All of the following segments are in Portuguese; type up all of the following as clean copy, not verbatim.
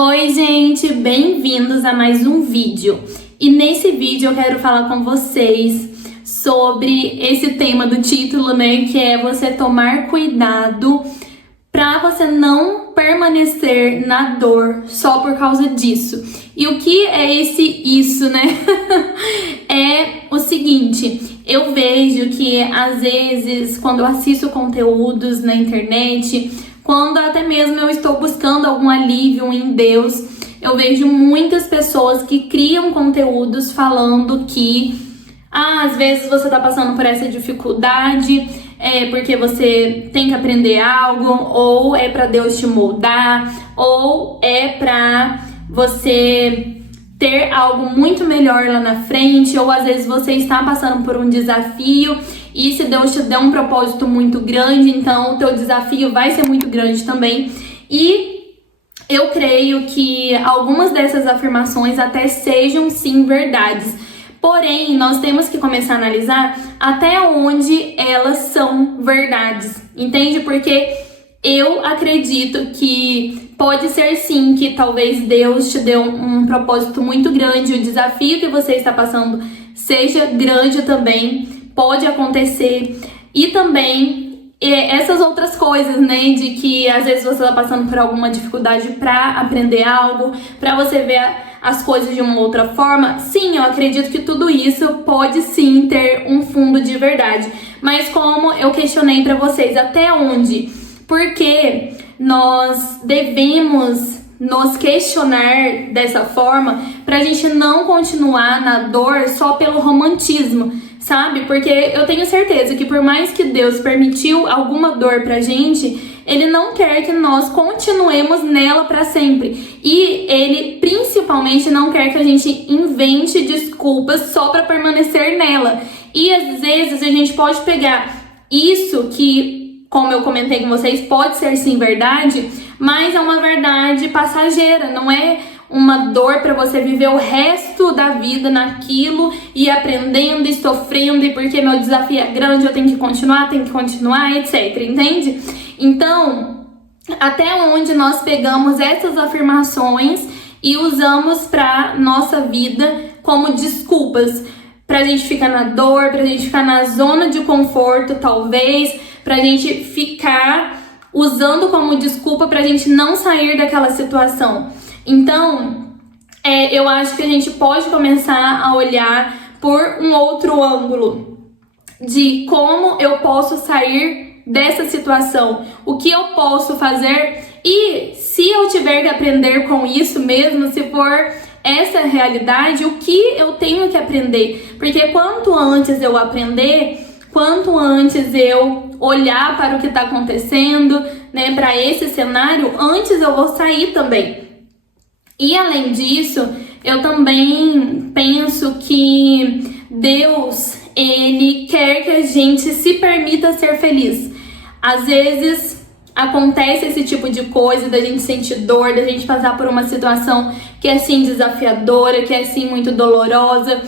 Oi, gente, bem-vindos a mais um vídeo. E nesse vídeo eu quero falar com vocês sobre esse tema do título, né, que é você tomar cuidado para você não permanecer na dor só por causa disso. E o que é isso, né? É o seguinte, eu vejo que às vezes quando eu assisto conteúdos na internet, quando até mesmo eu estou buscando algum alívio em Deus, eu vejo muitas pessoas que criam conteúdos falando que às vezes você tá passando por essa dificuldade, porque você tem que aprender algo, ou é para Deus te moldar, ou é para você ter algo muito melhor lá na frente, ou às vezes você está passando por um desafio e se Deus te der um propósito muito grande, então o teu desafio vai ser muito grande também. E eu creio que algumas dessas afirmações até sejam sim verdades. Porém, nós temos que começar a analisar até onde elas são verdades, entende? Porque eu acredito que pode ser sim que talvez Deus te deu um propósito muito grande, o desafio que você está passando seja grande também, pode acontecer. E também essas outras coisas, né, de que às vezes você está passando por alguma dificuldade para aprender algo, para você ver as coisas de uma outra forma. Sim, eu acredito que tudo isso pode sim ter um fundo de verdade. Mas como eu questionei para vocês, até onde? Porque nós devemos nos questionar dessa forma pra gente não continuar na dor só pelo romantismo, sabe? Porque eu tenho certeza que por mais que Deus permitiu alguma dor pra gente, Ele não quer que nós continuemos nela pra sempre. E Ele principalmente não quer que a gente invente desculpas só pra permanecer nela. E às vezes a gente pode pegar isso que, como eu comentei com vocês, pode ser sim verdade, mas é uma verdade passageira, não é uma dor para você viver o resto da vida naquilo e aprendendo e sofrendo, e porque meu desafio é grande, eu tenho que continuar, etc, entende? Então, até onde nós pegamos essas afirmações e usamos para nossa vida como desculpas, pra gente ficar na dor, pra gente ficar na zona de conforto, talvez, pra gente ficar usando como desculpa pra gente não sair daquela situação. Então, eu acho que a gente pode começar a olhar por um outro ângulo de como eu posso sair dessa situação, o que eu posso fazer, e se eu tiver que aprender com isso mesmo, se for essa realidade, o que eu tenho que aprender. Porque quanto antes eu aprender, quanto antes eu olhar para o que está acontecendo, né, para esse cenário, antes eu vou sair também. E além disso, eu também penso que Deus, Ele quer que a gente se permita ser feliz. Às vezes acontece esse tipo de coisa, da gente sentir dor, da gente passar por uma situação que é assim desafiadora, que é assim muito dolorosa.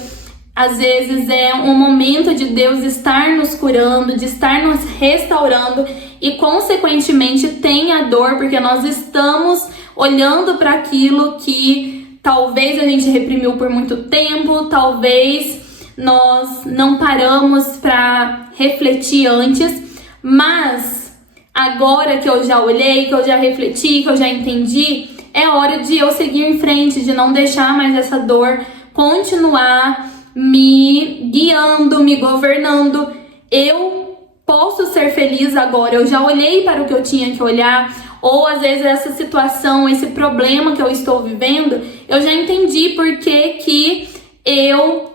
Às vezes é um momento de Deus estar nos curando, de estar nos restaurando, e consequentemente tem a dor, porque nós estamos olhando para aquilo que talvez a gente reprimiu por muito tempo, talvez nós não paramos para refletir antes, mas agora que eu já olhei, que eu já refleti, que eu já entendi, é hora de eu seguir em frente, de não deixar mais essa dor continuar me guiando, me governando. Eu posso ser feliz agora, eu já olhei para o que eu tinha que olhar, ou às vezes essa situação, esse problema que eu estou vivendo, eu já entendi por que eu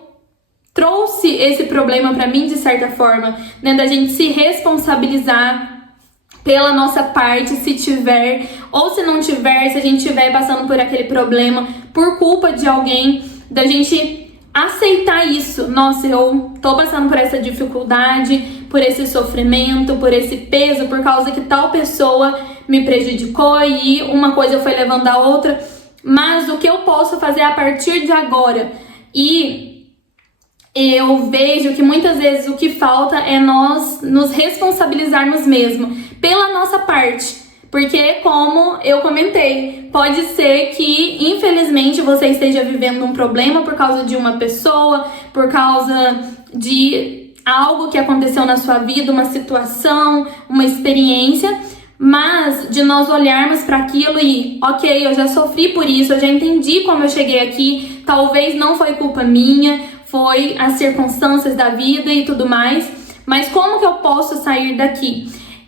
trouxe esse problema para mim, de certa forma, né, da gente se responsabilizar pela nossa parte, se tiver, ou se não tiver, se a gente estiver passando por aquele problema por culpa de alguém, da gente aceitar isso. Nossa, eu tô passando por essa dificuldade, por esse sofrimento, por esse peso, por causa que tal pessoa me prejudicou e uma coisa foi levando a outra, mas o que eu posso fazer a partir de agora? E eu vejo que muitas vezes o que falta é nós nos responsabilizarmos mesmo pela nossa parte, Porque, como eu comentei, pode ser que, infelizmente, você esteja vivendo um problema por causa de uma pessoa, por causa de algo que aconteceu na sua vida, uma situação, uma experiência, mas de nós olharmos para aquilo e, ok, eu já sofri por isso, eu já entendi como eu cheguei aqui, talvez não foi culpa minha, foi as circunstâncias da vida e tudo mais, mas como que eu posso sair daqui?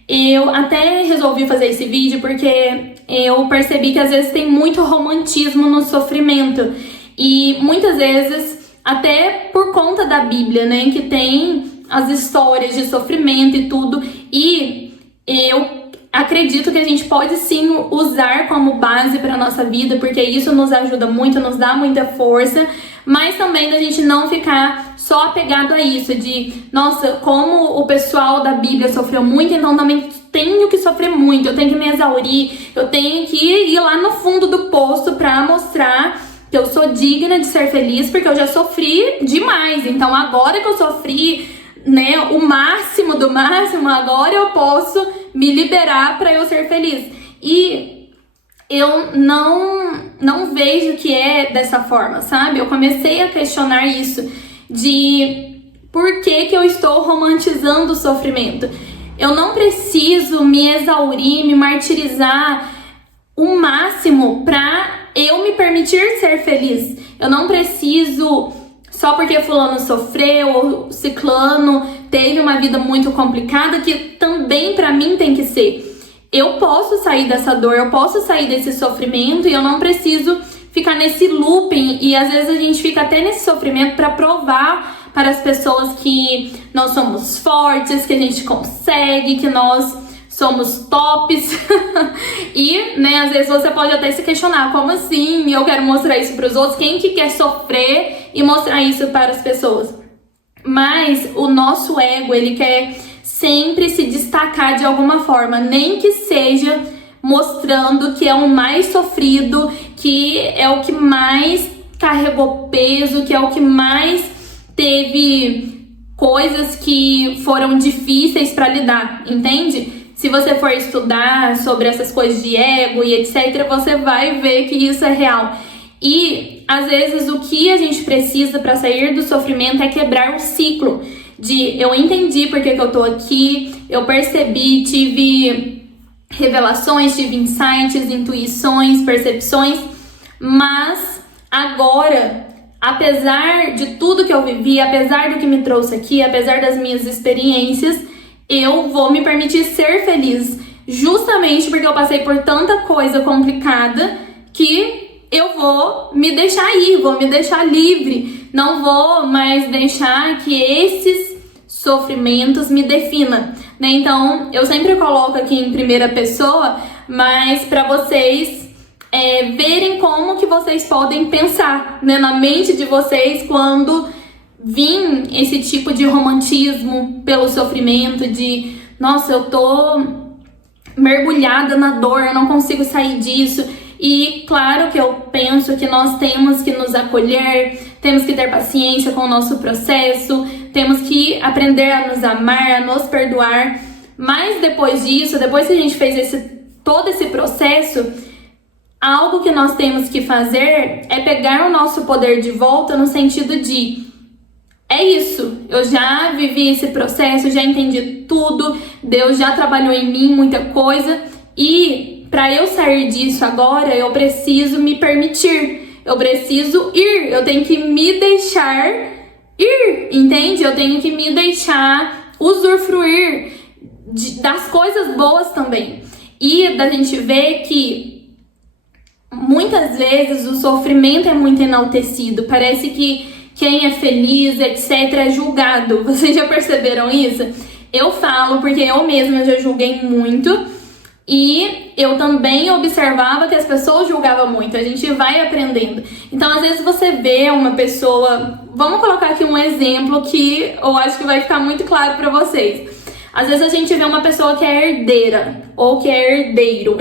Eu até resolvi fazer esse vídeo porque eu percebi que às vezes tem muito romantismo no sofrimento e muitas vezes até por conta da Bíblia, né, que tem as histórias de sofrimento e tudo, e eu acredito que a gente pode sim usar como base para nossa vida, porque isso nos ajuda muito, nos dá muita força, mas também da gente não ficar só apegado a isso, de, nossa, como o pessoal da Bíblia sofreu muito, então também tenho que sofrer muito, eu tenho que me exaurir, eu tenho que ir lá no fundo do poço para mostrar que eu sou digna de ser feliz, porque eu já sofri demais, então agora que eu sofri, né, o máximo do máximo, agora eu posso me liberar para eu ser feliz. E eu não vejo que é dessa forma, sabe? Eu comecei a questionar isso, de por que eu estou romantizando o sofrimento. Eu não preciso me exaurir, me martirizar o máximo para eu me permitir ser feliz. Eu não preciso, só porque fulano sofreu ou ciclano teve uma vida muito complicada, que também para mim tem que ser. Eu posso sair dessa dor, eu posso sair desse sofrimento e eu não preciso ficar nesse looping, e às vezes a gente fica até nesse sofrimento para provar para as pessoas que nós somos fortes, que a gente consegue, que nós somos tops. E, né, às vezes você pode até se questionar, como assim eu quero mostrar isso para os outros? Quem que quer sofrer e mostrar isso para as pessoas? Mas o nosso ego, ele quer sempre se destacar de alguma forma, nem que seja mostrando que é o mais sofrido, que é o que mais carregou peso, que é o que mais teve coisas que foram difíceis para lidar, entende? Se você for estudar sobre essas coisas de ego e etc, você vai ver que isso é real. E às vezes o que a gente precisa para sair do sofrimento é quebrar o ciclo de eu entendi porque que eu tô aqui, eu percebi, tive revelações, tive insights, intuições, percepções, mas agora, apesar de tudo que eu vivi, apesar do que me trouxe aqui, apesar das minhas experiências, eu vou me permitir ser feliz, justamente porque eu passei por tanta coisa complicada que eu vou me deixar ir, vou me deixar livre, não vou mais deixar que esses sofrimentos me definam, né? Então, eu sempre coloco aqui em primeira pessoa, mas para vocês verem como que vocês podem pensar, né, na mente de vocês quando vir esse tipo de romantismo pelo sofrimento, de, nossa, eu tô mergulhada na dor, eu não consigo sair disso. E claro que eu penso que nós temos que nos acolher, temos que ter paciência com o nosso processo, temos que aprender a nos amar, a nos perdoar. Mas depois disso, depois que a gente fez todo esse processo, algo que nós temos que fazer é pegar o nosso poder de volta, no sentido de, é isso, eu já vivi esse processo, já entendi tudo, Deus já trabalhou em mim muita coisa, e para eu sair disso agora, eu preciso me permitir, eu preciso ir, eu tenho que me deixar ir, entende? Eu tenho que me deixar usufruir das coisas boas também. E da gente ver que muitas vezes o sofrimento é muito enaltecido, parece que quem é feliz, etc, é julgado. Vocês já perceberam isso? Eu falo porque eu mesma já julguei muito. E eu também observava que as pessoas julgavam muito, a gente vai aprendendo. Então, às vezes você vê uma pessoa, vamos colocar aqui um exemplo que eu acho que vai ficar muito claro pra vocês. Às vezes a gente vê uma pessoa que é herdeira, ou que é herdeiro.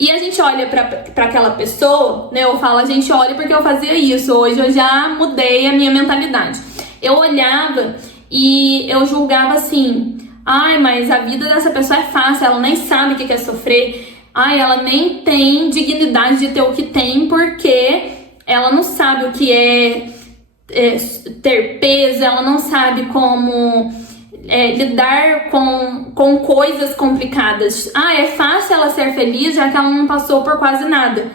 E a gente olha pra aquela pessoa, né, eu falo, a gente olha porque eu fazia isso, hoje eu já mudei a minha mentalidade. Eu olhava e eu julgava assim, Ai, mas a vida dessa pessoa é fácil, ela nem sabe o que é sofrer. Ai, ela nem tem dignidade de ter o que tem porque ela não sabe o que é ter peso, ela não sabe como lidar com coisas complicadas. Ah, é fácil ela ser feliz já que ela não passou por quase nada.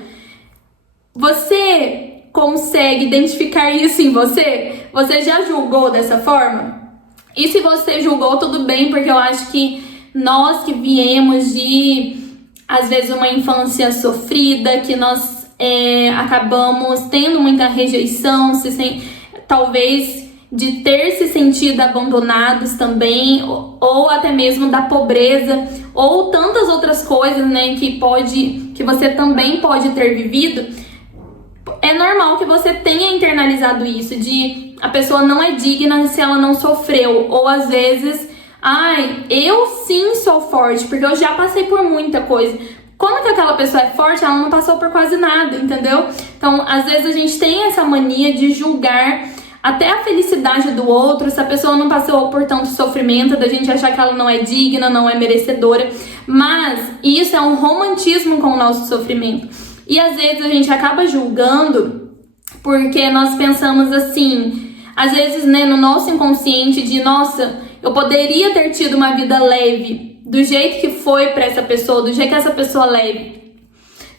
Você consegue identificar isso em você? Você já julgou dessa forma? E se você julgou, tudo bem, porque eu acho que nós que viemos de, às vezes, uma infância sofrida, que nós acabamos tendo muita rejeição, talvez de ter se sentido abandonados também, ou até mesmo da pobreza, ou tantas outras coisas, né, que você também pode ter vivido. É normal que você tenha internalizado isso, de a pessoa não é digna se ela não sofreu, ou às vezes, ai, eu sim sou forte, porque eu já passei por muita coisa. Como que aquela pessoa é forte? Ela não passou por quase nada, entendeu? Então, às vezes a gente tem essa mania de julgar até a felicidade do outro, se a pessoa não passou por tanto sofrimento, da gente achar que ela não é digna, não é merecedora. Mas isso é um romantismo com o nosso sofrimento. E às vezes a gente acaba julgando porque nós pensamos assim, às vezes, né, no nosso inconsciente de, nossa, eu poderia ter tido uma vida leve, do jeito que foi pra essa pessoa, do jeito que essa pessoa leve,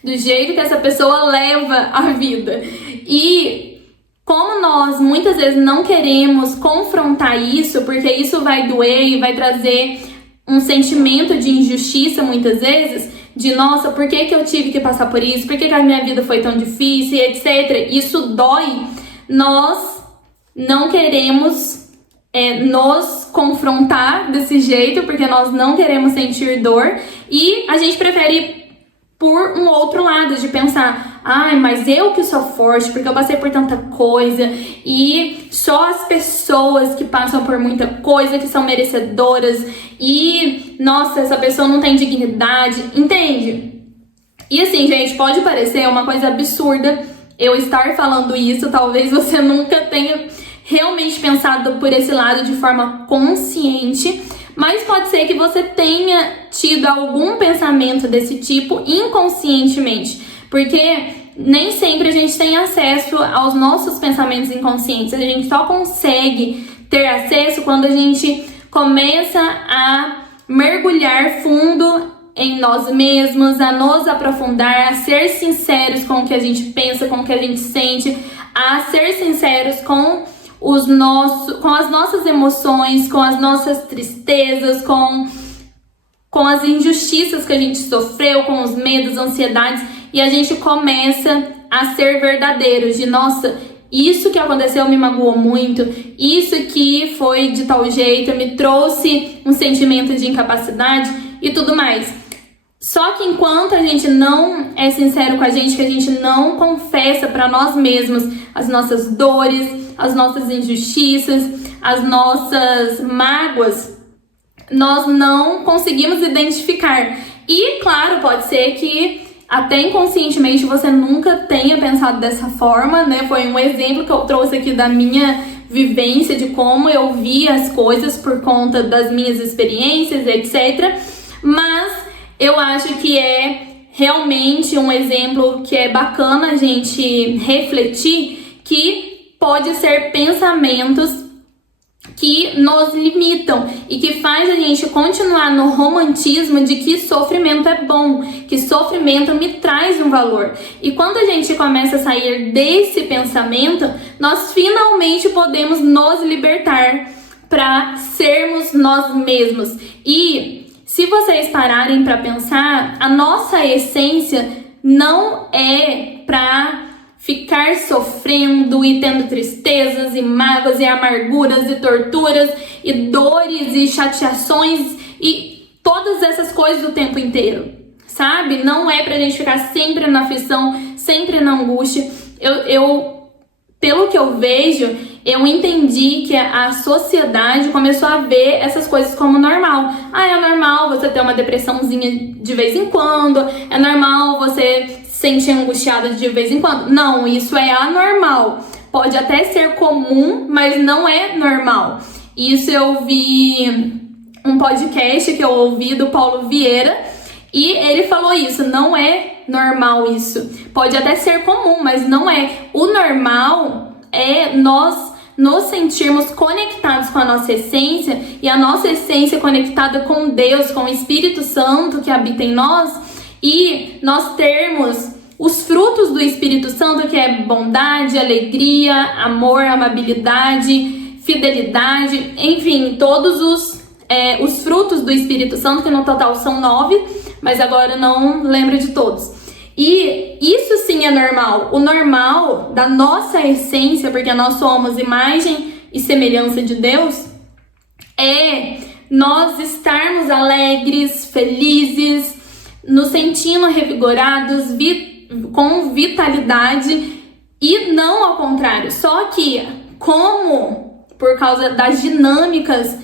do jeito que essa pessoa leva a vida. E como nós muitas vezes não queremos confrontar isso, porque isso vai doer e vai trazer um sentimento de injustiça muitas vezes, de nossa, por que eu tive que passar por isso, por que a minha vida foi tão difícil, etc. Isso dói. Nós não queremos nos confrontar desse jeito, porque nós não queremos sentir dor, e a gente prefere ir por um outro lado, de pensar, ai, mas eu que sou forte, porque eu passei por tanta coisa, e só as pessoas que passam por muita coisa que são merecedoras, e, nossa, essa pessoa não tem dignidade, entende? E assim, gente, pode parecer uma coisa absurda eu estar falando isso, talvez você nunca tenha realmente pensado por esse lado de forma consciente, mas pode ser que você tenha tido algum pensamento desse tipo inconscientemente, porque nem sempre a gente tem acesso aos nossos pensamentos inconscientes. A gente só consegue ter acesso quando a gente começa a mergulhar fundo em nós mesmos, a nos aprofundar, a ser sinceros com o que a gente pensa, com o que a gente sente, a ser sinceros com as nossas emoções, com as nossas tristezas, com as injustiças que a gente sofreu, com os medos, ansiedades, e a gente começa a ser verdadeiros, de nossa, isso que aconteceu me magoou muito, isso que foi de tal jeito, me trouxe um sentimento de incapacidade e tudo mais. Só que enquanto a gente não é sincero com a gente, que a gente não confessa para nós mesmos as nossas dores, as nossas injustiças, as nossas mágoas, nós não conseguimos identificar. E claro, pode ser que até inconscientemente você nunca tenha pensado dessa forma, né? Foi um exemplo que eu trouxe aqui da minha vivência, de como eu vi as coisas por conta das minhas experiências, etc. Mas eu acho que é realmente um exemplo que é bacana a gente refletir, que pode ser pensamentos que nos limitam e que faz a gente continuar no romantismo de que sofrimento é bom, que sofrimento me traz um valor. E quando a gente começa a sair desse pensamento, nós finalmente podemos nos libertar para sermos nós mesmos. E se vocês pararem para pensar, a nossa essência não é para ficar sofrendo e tendo tristezas e mágoas e amarguras e torturas e dores e chateações e todas essas coisas o tempo inteiro, sabe? Não é pra gente ficar sempre na aflição, sempre na angústia. Pelo que eu vejo, eu entendi que a sociedade começou a ver essas coisas como normal. Ah, é normal você ter uma depressãozinha de vez em quando, é normal você se sentir angustiado de vez em quando. Não, isso é anormal. Pode até ser comum, mas não é normal. Isso eu vi um podcast que eu ouvi do Paulo Vieira, e ele falou isso, não é normal isso. Pode até ser comum, mas não é. O normal é nós nos sentirmos conectados com a nossa essência, e a nossa essência conectada com Deus, com o Espírito Santo que habita em nós, e nós termos os frutos do Espírito Santo, que é bondade, alegria, amor, amabilidade, fidelidade, enfim, todos os frutos do Espírito Santo, que no total são 9, mas agora eu não lembro de todos. E isso sim é normal. O normal da nossa essência, porque nós somos imagem e semelhança de Deus, é nós estarmos alegres, felizes, nos sentindo revigorados, com vitalidade, e não ao contrário. Só que, como por causa das dinâmicas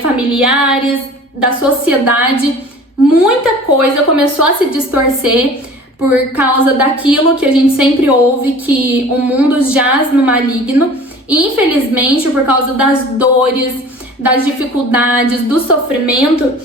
familiares, da sociedade, muita coisa começou a se distorcer por causa daquilo que a gente sempre ouve, que o mundo jaz no maligno. E infelizmente, por causa das dores, das dificuldades, do sofrimento,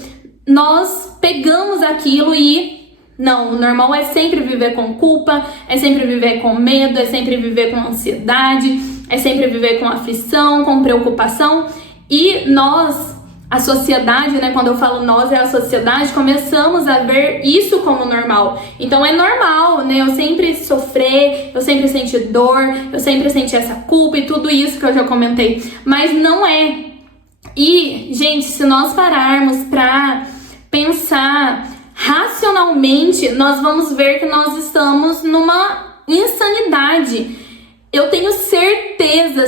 nós pegamos aquilo e não, o normal é sempre viver com culpa, é sempre viver com medo, é sempre viver com ansiedade, é sempre viver com aflição, com preocupação. E nós, a sociedade, né, quando eu falo nós, é a sociedade, começamos a ver isso como normal. Então é normal, né, eu sempre sofrer, eu sempre sentir dor, eu sempre sentir essa culpa e tudo isso que eu já comentei. Mas não é. E, gente, se nós pararmos pra pensar racionalmente, nós vamos ver que nós estamos numa insanidade. Eu tenho certeza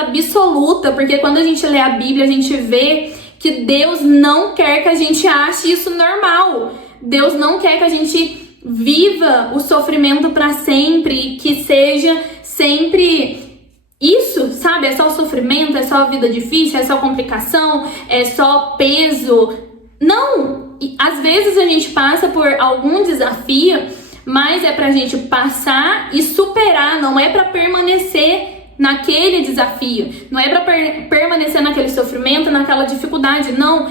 absoluta, porque quando a gente lê a Bíblia, a gente vê que Deus não quer que a gente ache isso normal. Deus não quer que a gente viva o sofrimento para sempre, que seja sempre isso, sabe? É só o sofrimento, é só a vida difícil, é só complicação, é só peso. Não! Às vezes a gente passa por algum desafio, mas é pra gente passar e superar, não é pra permanecer naquele desafio, não é pra permanecer naquele sofrimento, naquela dificuldade, não.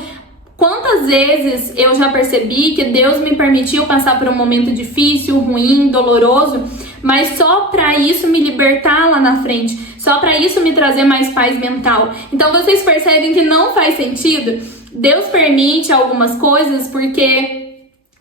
Quantas vezes eu já percebi que Deus me permitiu passar por um momento difícil, ruim, doloroso, mas só pra isso me libertar lá na frente, só pra isso me trazer mais paz mental. Então vocês percebem que não faz sentido? Deus permite algumas coisas porque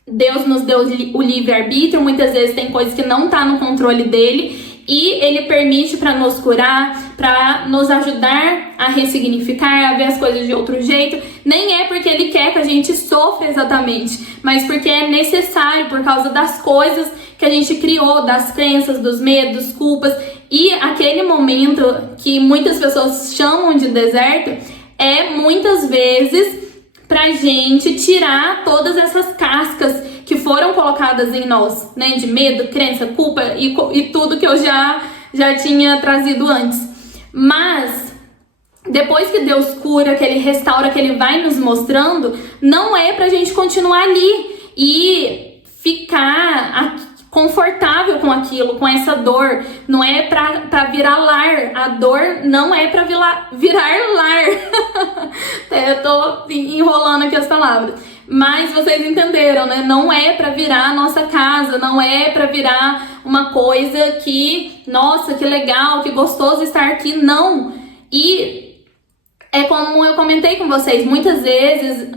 Deus nos deu o livre-arbítrio, muitas vezes tem coisas que não tá no controle dele, e ele permite para nos curar, para nos ajudar a ressignificar, a ver as coisas de outro jeito. Nem é porque ele quer que a gente sofra exatamente, mas porque é necessário por causa das coisas que a gente criou, das crenças, dos medos, culpas. E aquele momento que muitas pessoas chamam de deserto é muitas vezes pra gente tirar todas essas cascas que foram colocadas em nós, né? De medo, crença, culpa e tudo que eu já tinha trazido antes. Mas depois que Deus cura, que Ele restaura, que Ele vai nos mostrando, não é pra gente continuar ali e ficar confortável com aquilo, com essa dor. Não é pra virar lar. A dor não é pra virar lar. Eu tô enrolando aqui as palavras. Mas vocês entenderam, né? Não é pra virar a nossa casa, não é pra virar uma coisa que, nossa, que legal, que gostoso estar aqui, não. E é como eu comentei com vocês, muitas vezes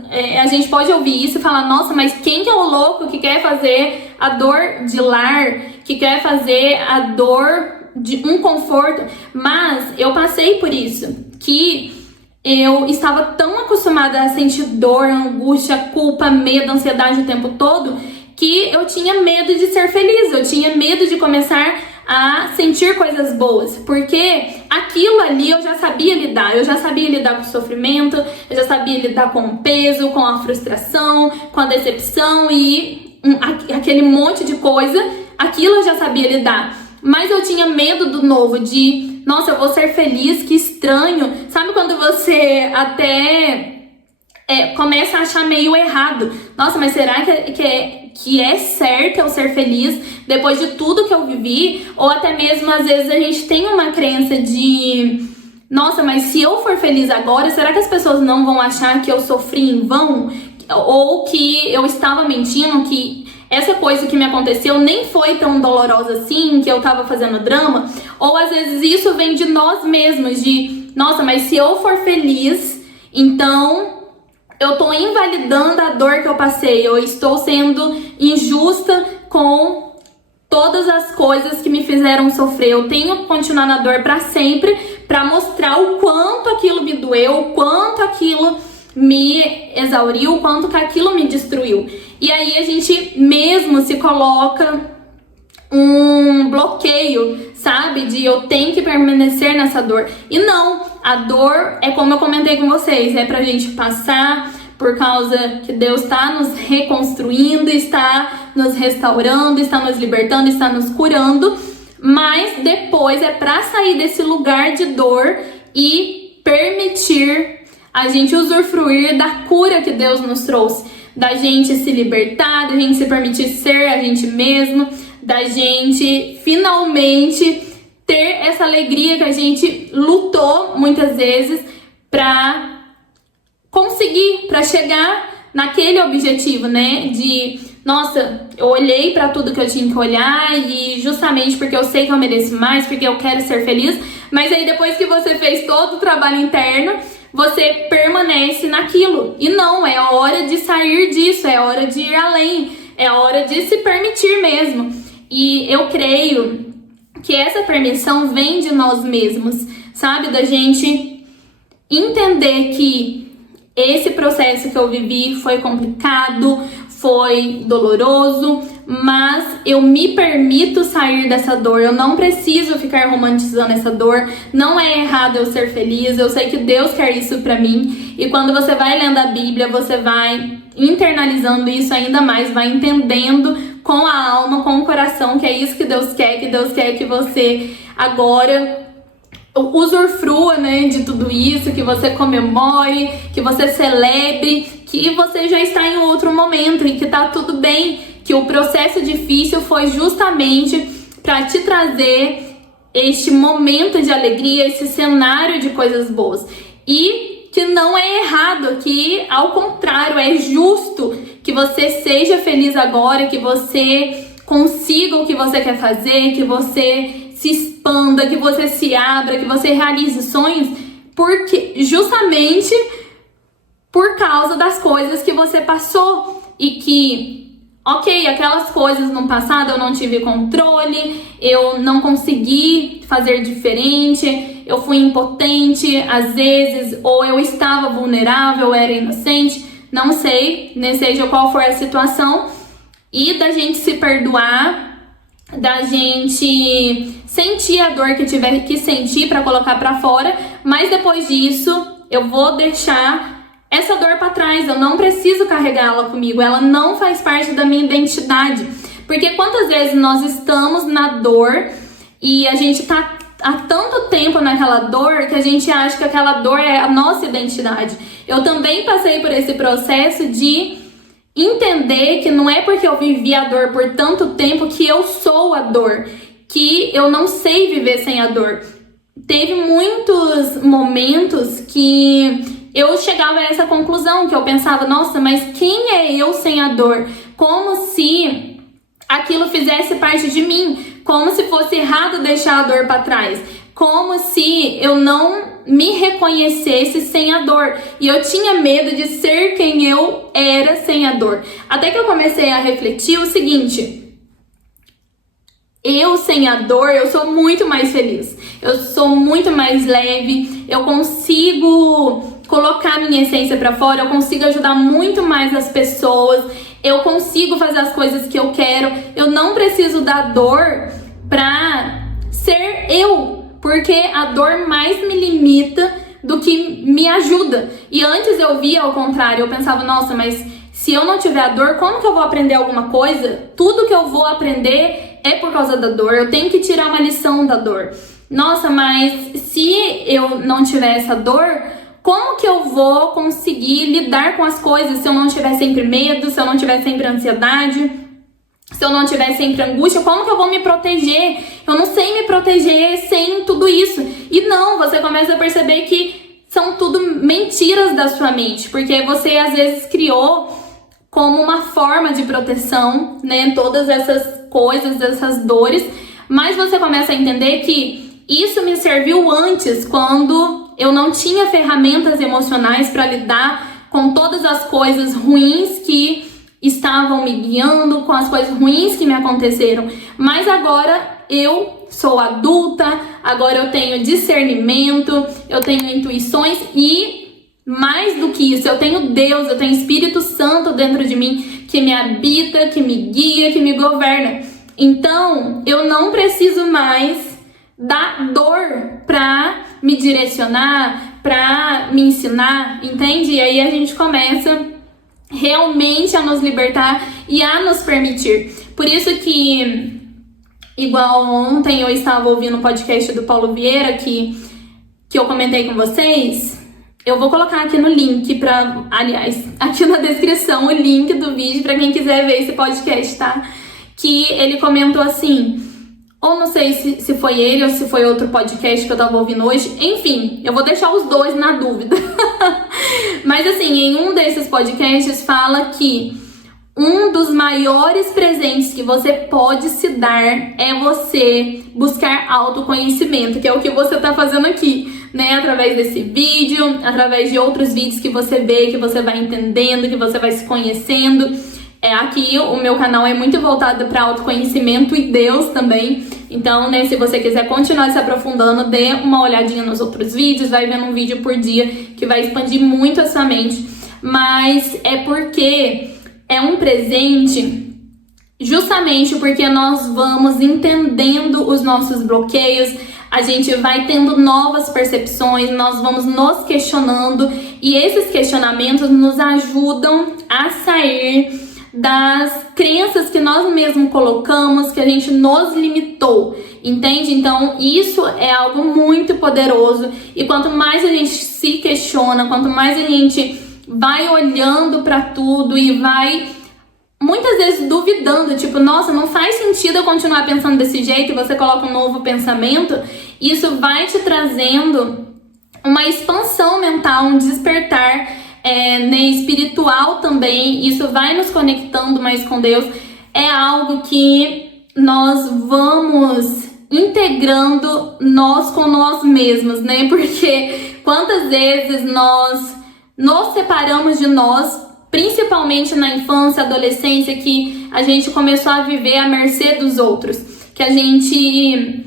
a gente pode ouvir isso e falar, nossa, mas quem que é o louco que quer fazer a dor de lar, que quer fazer a dor de um conforto? Mas eu passei por isso, que eu estava tão acostumada a sentir dor, angústia, culpa, medo, ansiedade o tempo todo, que eu tinha medo de ser feliz, eu tinha medo de começar a sentir coisas boas, porque aquilo ali eu já sabia lidar com o sofrimento, eu já sabia lidar com o peso, com a frustração, com a decepção e aquele monte de coisa, aquilo eu já sabia lidar. Mas eu tinha medo do novo, de, nossa, eu vou ser feliz, que estranho. Sabe quando você até começa a achar meio errado? Nossa, mas será que é certo eu ser feliz depois de tudo que eu vivi? Ou até mesmo, às vezes, a gente tem uma crença de nossa, mas se eu for feliz agora, será que as pessoas não vão achar que eu sofri em vão? Ou que eu estava mentindo, que essa coisa que me aconteceu nem foi tão dolorosa assim, que eu tava fazendo drama? Ou às vezes isso vem de nós mesmos, de, nossa, mas se eu for feliz, então eu tô invalidando a dor que eu passei, eu estou sendo injusta com todas as coisas que me fizeram sofrer. Eu tenho que continuar na dor pra sempre, pra mostrar o quanto aquilo me doeu, o quanto aquilo me exauriu, o quanto que aquilo me destruiu. E aí a gente mesmo se coloca um bloqueio, sabe? De eu tenho que permanecer nessa dor. E não, a dor é como eu comentei com vocês, é pra gente passar, por causa que Deus está nos reconstruindo, está nos restaurando, está nos libertando, está nos curando. Mas depois é pra sair desse lugar de dor e permitir a gente usufruir da cura que Deus nos trouxe, da gente se libertar, da gente se permitir ser a gente mesmo, da gente finalmente ter essa alegria que a gente lutou muitas vezes pra conseguir, pra chegar naquele objetivo, né? De, nossa, eu olhei pra tudo que eu tinha que olhar e justamente porque eu sei que eu mereço mais, porque eu quero ser feliz, mas aí depois que você fez todo o trabalho interno, você permanece naquilo. E não, é hora de sair disso, é hora de ir além, é hora de se permitir mesmo. E eu creio que essa permissão vem de nós mesmos, sabe? Da gente entender que esse processo que eu vivi foi complicado, foi doloroso, mas eu me permito sair dessa dor. Eu não preciso ficar romantizando essa dor. Não é errado eu ser feliz. Eu sei que Deus quer isso pra mim. E quando você vai lendo a Bíblia, você vai internalizando isso ainda mais, vai entendendo com a alma, com o coração, que é isso que Deus quer que você agora usufrua, né, de tudo isso, que você comemore, que você celebre, que você já está em outro momento e que tá tudo bem, que o processo difícil foi justamente para te trazer este momento de alegria, esse cenário de coisas boas. E que não é errado, que ao contrário, é justo que você seja feliz agora, que você consiga o que você quer fazer, que você se expanda, que você se abra, que você realize sonhos, porque justamente por causa das coisas que você passou e que, ok, aquelas coisas no passado eu não tive controle, eu não consegui fazer diferente, eu fui impotente às vezes, ou eu estava vulnerável, eu era inocente, não sei, né, seja qual for a situação, e da gente se perdoar, da gente sentir a dor que tiver que sentir para colocar para fora, mas depois disso eu vou deixar essa dor para trás, eu não preciso carregá-la comigo, ela não faz parte da minha identidade. Porque quantas vezes nós estamos na dor e a gente tá há tanto tempo naquela dor que a gente acha que aquela dor é a nossa identidade. Eu também passei por esse processo de entender que não é porque eu vivi a dor por tanto tempo que eu sou a dor, que eu não sei viver sem a dor. Teve muitos momentos que eu chegava a essa conclusão, que eu pensava, nossa, mas quem é eu sem a dor? Como se aquilo fizesse parte de mim, como se fosse errado deixar a dor para trás, como se eu não me reconhecesse sem a dor. E eu tinha medo de ser quem eu era sem a dor. Até que eu comecei a refletir o seguinte: eu sem a dor, eu sou muito mais feliz, eu sou muito mais leve, eu consigo colocar minha essência pra fora, eu consigo ajudar muito mais as pessoas, eu consigo fazer as coisas que eu quero, eu não preciso da dor pra ser eu, porque a dor mais me limita do que me ajuda. E antes eu via ao contrário, eu pensava, nossa, mas se eu não tiver a dor, como que eu vou aprender alguma coisa? Tudo que eu vou aprender é por causa da dor, eu tenho que tirar uma lição da dor. Nossa, mas se eu não tiver essa dor, como que eu vou conseguir lidar com as coisas se eu não tiver sempre medo, se eu não tiver sempre ansiedade, se eu não tiver sempre angústia? Como que eu vou me proteger? eu não sei me proteger sem tudo isso. E não, você começa a perceber que são tudo mentiras da sua mente, porque você às vezes criou como uma forma de proteção, né, todas essas coisas, essas dores, mas você começa a entender que isso me serviu antes, quando eu não tinha ferramentas emocionais para lidar com todas as coisas ruins que estavam me guiando, com as coisas ruins que me aconteceram. Mas agora eu sou adulta, agora eu tenho discernimento, eu tenho intuições e mais do que isso, eu tenho Deus, eu tenho Espírito Santo dentro de mim que me habita, que me guia, que me governa. Então, eu não preciso mais da dor pra me direcionar, pra me ensinar, entende? E aí a gente começa realmente a nos libertar e a nos permitir. Por isso que, igual ontem eu estava ouvindo o podcast do Paulo Vieira que eu comentei com vocês, eu vou colocar aqui no link aliás, aqui na descrição o link do vídeo para quem quiser ver esse podcast, tá? Que ele comentou assim, ou não sei se foi ele ou se foi outro podcast que eu tava ouvindo hoje, enfim, eu vou deixar os dois na dúvida. Mas assim, em um desses podcasts fala que um dos maiores presentes que você pode se dar é você buscar autoconhecimento, que é o que você tá fazendo aqui, né? Através desse vídeo, através de outros vídeos que você vê, que você vai entendendo, que você vai se conhecendo. Aqui o meu canal é muito voltado para autoconhecimento e Deus também. Então, né, se você quiser continuar se aprofundando, dê uma olhadinha nos outros vídeos, vai vendo um vídeo por dia que vai expandir muito a sua mente. Mas é porque é um presente justamente porque nós vamos entendendo os nossos bloqueios, a gente vai tendo novas percepções, nós vamos nos questionando e esses questionamentos nos ajudam a sair das crenças que nós mesmos colocamos, que a gente nos limitou, entende? Então isso é algo muito poderoso e quanto mais a gente se questiona, quanto mais a gente vai olhando para tudo e vai muitas vezes duvidando, tipo, nossa, não faz sentido eu continuar pensando desse jeito, e você coloca um novo pensamento, isso vai te trazendo uma expansão mental, um despertar né, espiritual também, isso vai nos conectando mais com Deus, é algo que nós vamos integrando nós com nós mesmos, né, porque quantas vezes nós nos separamos de nós, principalmente na infância, adolescência, que a gente começou a viver à mercê dos outros, que a gente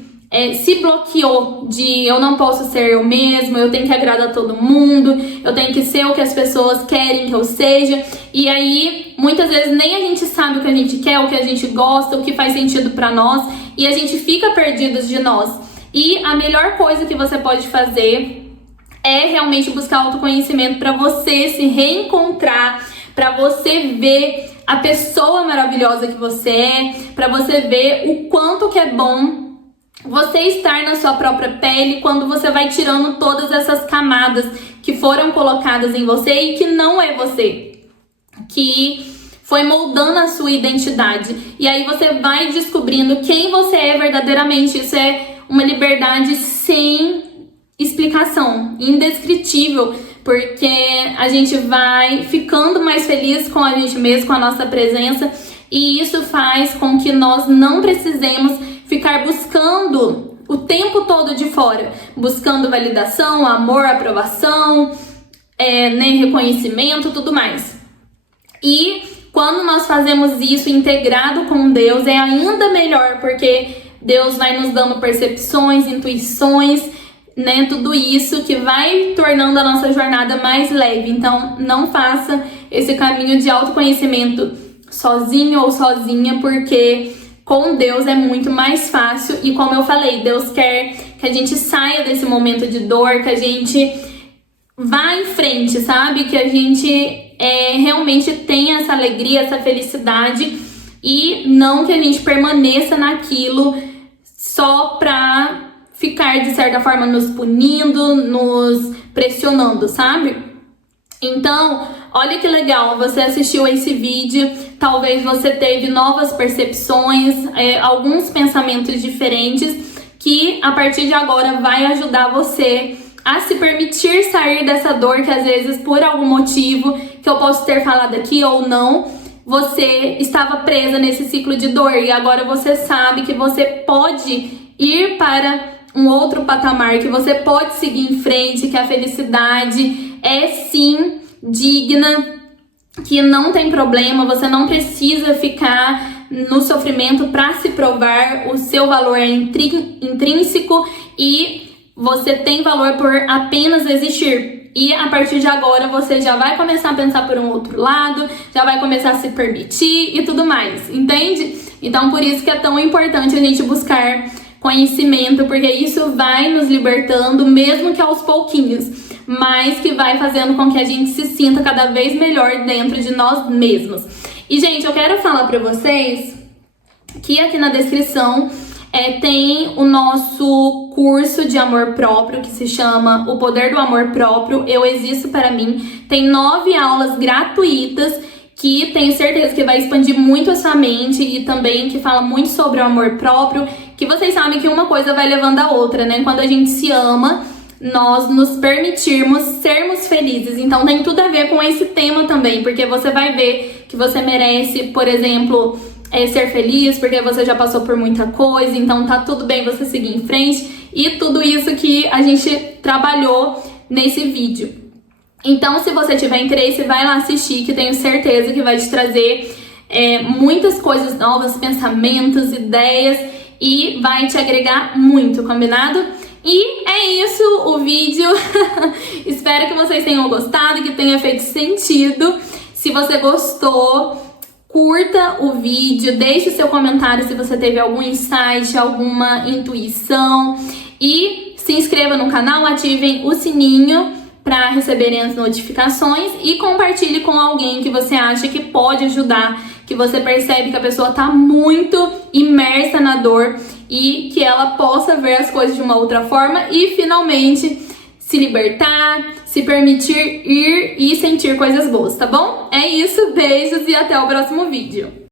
se bloqueou de eu não posso ser eu mesmo, eu tenho que agradar todo mundo, eu tenho que ser o que as pessoas querem que eu seja, e aí muitas vezes nem a gente sabe o que a gente quer, o que a gente gosta, o que faz sentido pra nós, e a gente fica perdidos de nós. E a melhor coisa que você pode fazer é realmente buscar autoconhecimento para você se reencontrar, para você ver a pessoa maravilhosa que você é, para você ver o quanto que é bom você estar na sua própria pele quando você vai tirando todas essas camadas que foram colocadas em você e que não é você, que foi moldando a sua identidade. E aí você vai descobrindo quem você é verdadeiramente. Isso é uma liberdade sem explicação, indescritível, porque a gente vai ficando mais feliz com a gente mesmo, com a nossa presença, e isso faz com que nós não precisemos ficar buscando o tempo todo de fora, buscando validação, amor, aprovação, né, reconhecimento, tudo mais. E quando nós fazemos isso integrado com Deus, é ainda melhor, porque Deus vai nos dando percepções, intuições, né, tudo isso que vai tornando a nossa jornada mais leve. Então não faça esse caminho de autoconhecimento sozinho ou sozinha, porque com Deus é muito mais fácil. E como eu falei, Deus quer que a gente saia desse momento de dor, que a gente vá em frente, sabe? Que a gente realmente tenha essa alegria, essa felicidade, e não que a gente permaneça naquilo só pra ficar, de certa forma, nos punindo, nos pressionando, sabe? Então, olha que legal, você assistiu esse vídeo, talvez você teve novas percepções, alguns pensamentos diferentes, que a partir de agora vai ajudar você a se permitir sair dessa dor que às vezes por algum motivo, que eu posso ter falado aqui ou não, você estava presa nesse ciclo de dor e agora você sabe que você pode ir para um outro patamar, que você pode seguir em frente, que a felicidade é sim digna, que não tem problema, você não precisa ficar no sofrimento para se provar, o seu valor é intrínseco e você tem valor por apenas existir. E a partir de agora você já vai começar a pensar por um outro lado, já vai começar a se permitir e tudo mais, entende? Então por isso que é tão importante a gente buscar conhecimento, porque isso vai nos libertando, mesmo que aos pouquinhos, mas que vai fazendo com que a gente se sinta cada vez melhor dentro de nós mesmos. E gente, eu quero falar pra vocês que aqui na descrição tem o nosso curso de amor próprio, que se chama O Poder do Amor Próprio, Eu Existo Para Mim. Tem 9 aulas gratuitas que tenho certeza que vai expandir muito a sua mente e também que fala muito sobre o amor próprio, que vocês sabem que uma coisa vai levando a outra, né? Quando a gente se ama, nós nos permitirmos sermos felizes. Então tem tudo a ver com esse tema também, porque você vai ver que você merece, por exemplo, ser feliz, porque você já passou por muita coisa, então tá tudo bem você seguir em frente, e tudo isso que a gente trabalhou nesse vídeo. Então, se você tiver interesse, vai lá assistir, que tenho certeza que vai te trazer muitas coisas novas, pensamentos, ideias, e vai te agregar muito, combinado? E é isso o vídeo. Espero que vocês tenham gostado, que tenha feito sentido. Se você gostou, curta o vídeo, deixe o seu comentário se você teve algum insight, alguma intuição, e se inscreva no canal, ativem o sininho para receberem as notificações e compartilhe com alguém que você acha que pode ajudar, que você percebe que a pessoa está muito imersa na dor e que ela possa ver as coisas de uma outra forma e finalmente se libertar, se permitir ir e sentir coisas boas, tá bom? É isso, beijos e até o próximo vídeo.